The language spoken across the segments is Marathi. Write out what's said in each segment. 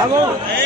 Vamos.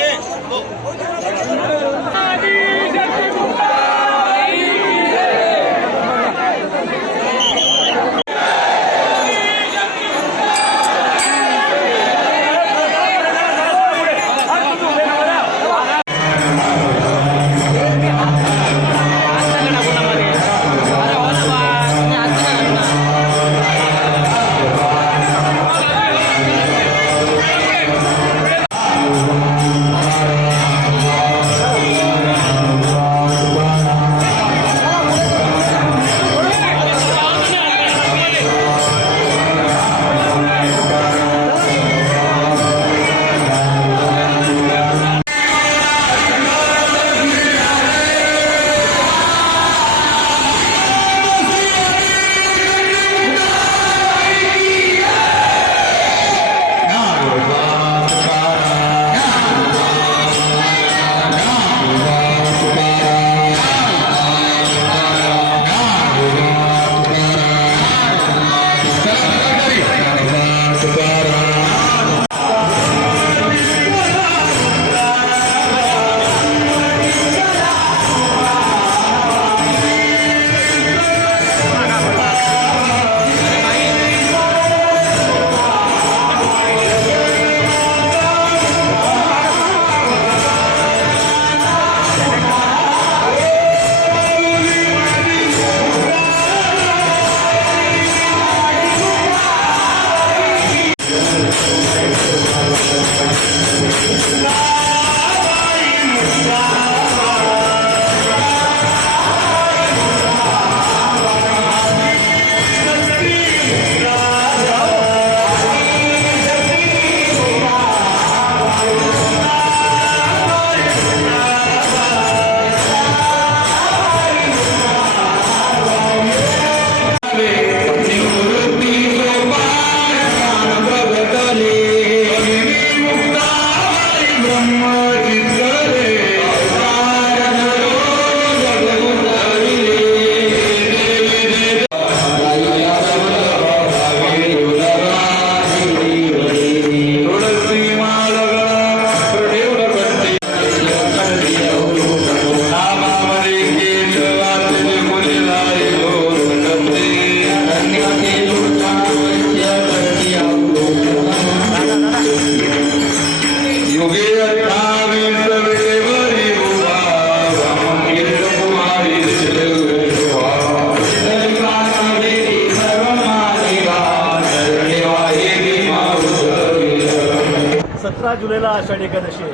जुलैला आषाढी एकादशी आहे.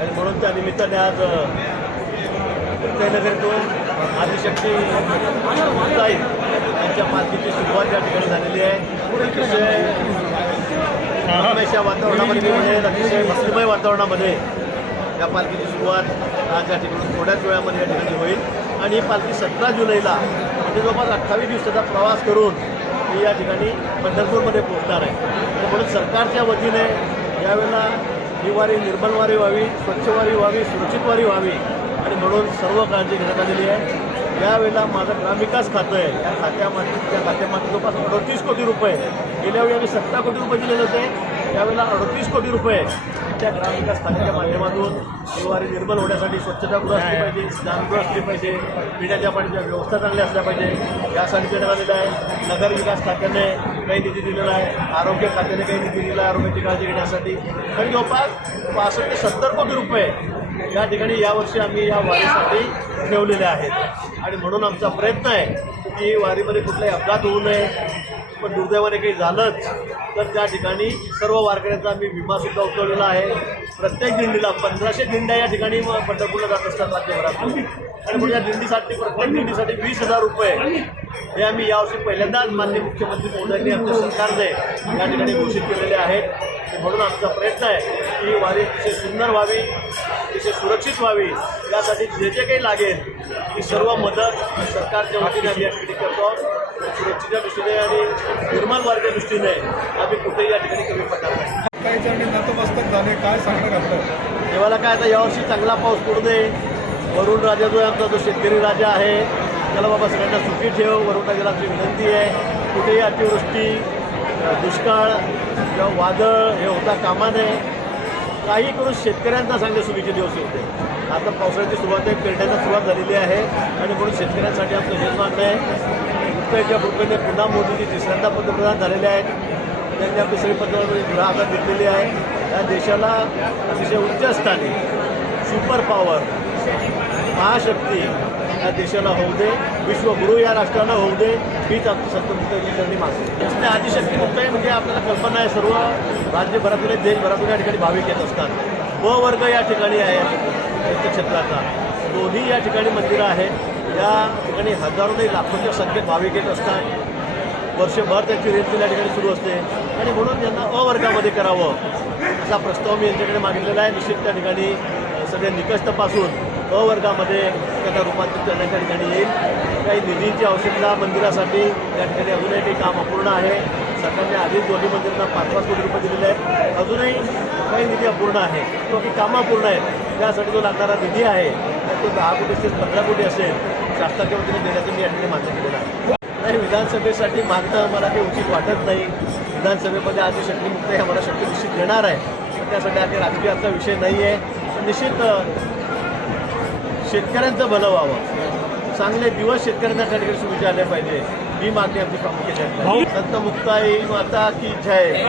आणि म्हणून त्या निमित्ताने आज जयनगरतून आदिशक्ती ताई यांच्या मालकीची सुरुवात या ठिकाणी झालेली आहे. अतिशय वातावरणामध्ये म्हणजे अतिशय भक्तिमय वातावरणामध्ये या पालखीची सुरुवात आज या ठिकाणी थोड्याच वेळामध्ये या ठिकाणी होईल. आणि ही पालखी सतरा जुलैला म्हणजे जवळपास अठ्ठावीस दिवसाचा प्रवास करून ही या ठिकाणी पंढरपूरमध्ये पोहोचणार आहे. म्हणून सरकारच्या वतीने यावेळेला ही वारी निर्मल वारी व्हावी स्वच्छ वारी व्हावी सुरक्षित वारी व्हावी आणि म्हणून सर्व काळजी घेण्यात आलेली आहे. यावेळेला माझं ग्रामविकास खातं आहे. त्या खात्यामध्ये त्या खात्यामध्ये जवळपास अडतीस कोटी रुपये गेल्या वेळी आम्ही सत्ता कोटी रुपये दिले होते. त्यावेळेला अडतीस कोटी रुपये त्या ग्रामविकास खात्याच्या माध्यमातून ही वारी निर्मल होण्यासाठी स्वच्छतागृह असली पाहिजे स्नानगृह असली पाहिजे पिण्याच्या पाण्याच्या व्यवस्था चांगल्या असल्या पाहिजे. यासाठी देण्यात आलेलं आहे. नगर विकास खात्याने काही निधी दिलेला आहे. आरोग्य खात्याने काही निधी दिला आहे आरोग्याची काळजी घेण्यासाठी. तरी जवळपास पासष्ट ते सत्तर कोटी रुपये या ठिकाणी यावर्षी आम्ही या वारीसाठी ठेवलेले आहेत. आणि म्हणून आमचा प्रयत्न आहे की वारीमध्ये कुठलाही अपघात होऊ नये. पण दुर्दैवाने काही झालंच तर त्या ठिकाणी सर्व वारकऱ्यांचा आम्ही विमासुद्धा उचललेला आहे. प्रत्येक दिंडीला पंधराशे दिंड्या या ठिकाणी मग पंढरपूरला जात असतात राज्यभरातून आणि म्हणून या दिंडीसाठी प्रत्येक दिंडीसाठी वीस हजार रुपये हे आम्ही यावर्षी पहिल्यांदाच माननीय मुख्यमंत्री महोदयांनी आमच्या सरकारने या ठिकाणी घोषित केलेले आहेत. म्हणून आमचा प्रयत्न आहे की वारी अतिशय सुंदर व्हावी अतिशय सुरक्षित व्हावी. यासाठी जे जे काही लागेल ती सर्व मदत सरकारच्या वतीने आम्ही या ठिकाणी करतो सुरक्षेच्या दृष्टीने आणि निर्माण वारीच्या दृष्टीने आम्ही कुठेही या ठिकाणी कमी पडणार नाही. झाले काय देवाला काय आता यावर्षी चांगला पाऊस पडू दे. वरुण राजा जो आहे आमचा जो शेतकरी राजा आहे त्याला बाबा सगळ्यांना सुखी ठेव. वरुण राजाला आमची विनंती आहे. कुठेही अतिवृष्टी दुष्काळ किंवा वादळ हे होता कामा नये. काही करून शेतकऱ्यांना चांगले सुखीचे दिवस होते. आता पावसाळ्याची सुरुवात आहे पेरण्याला सुरुवात झालेली आहे. आणि म्हणून शेतकऱ्यांसाठी आमचं निर्माण आहे रुपयाच्या रुपयाने पुन्हा मोदीजी तिसऱ्यांदा पंतप्रधान झालेले आहेत. त्यांनी आपली सगळी पंतप्रधान ग्राहकात घेतलेली आहे. या देशाला अतिशय उच्च स्थानी सुपर पॉवर महाशक्ती या देशाला होऊ दे विश्वगुरु या राष्ट्राला होऊ दे हीच आपली संतमुक्तांनी मागणी असणे आदिशक्ती मुक्ताई म्हणजे आपल्याला कल्पना आहे सर्व. राज्यभरातून देशभरातून या ठिकाणी भाविक येत असतात. ब वर्ग या ठिकाणी आहे तीर्थक्षेत्राचा. दोन्ही या ठिकाणी मंदिरं आहेत. या ठिकाणी हजारो नाही लाखोच्या संख्येत भाविक येत असतात. वर्षभर त्याची रेलचेल या ठिकाणी सुरू असते. आणि म्हणून यांना अवर्गामध्ये करावं असा प्रस्ताव मी यांच्याकडे मागितलेला आहे. निश्चित त्या ठिकाणी सगळे निकष तपासून अ वर्गामध्ये त्याला रूपांतरित करण्याच्या ठिकाणी येईल. काही निधीची आवश्यकता मंदिरासाठी या ठिकाणी अजूनही काही काम अपूर्ण आहे. सरकारने आधीच दोन्ही मंदिरांना पाच पाच कोटी रुपये दिलेले आहेत. अजूनही काही निधी अपूर्ण आहे. किंवा की कामं अपूर्ण आहेत. त्यासाठी जो लागणारा निधी आहे तो दहा कोटी असेल पंधरा कोटी असेल शासनाच्या वतीने देण्याचं मी या ठिकाणी मान्य केलेलं आहे. नाही विधानसभेसाठी मागणं मला काही उचित वाटत नाही. विधानसभेमध्ये आधी शक्तीमुक्त हे आम्हाला शक्ती निश्चित देणार आहे. पण त्यासाठी आधी राजकीयाचा विषय नाही आहे निश्चित शेतकऱ्यांचं भलं व्हावं. चांगले दिवस शेतकऱ्यांना ठिकाणी सुविधा आल्या पाहिजे. ही मागणी आमची प्रामुख्याने आहे. संत मुक्ताई माता की जय.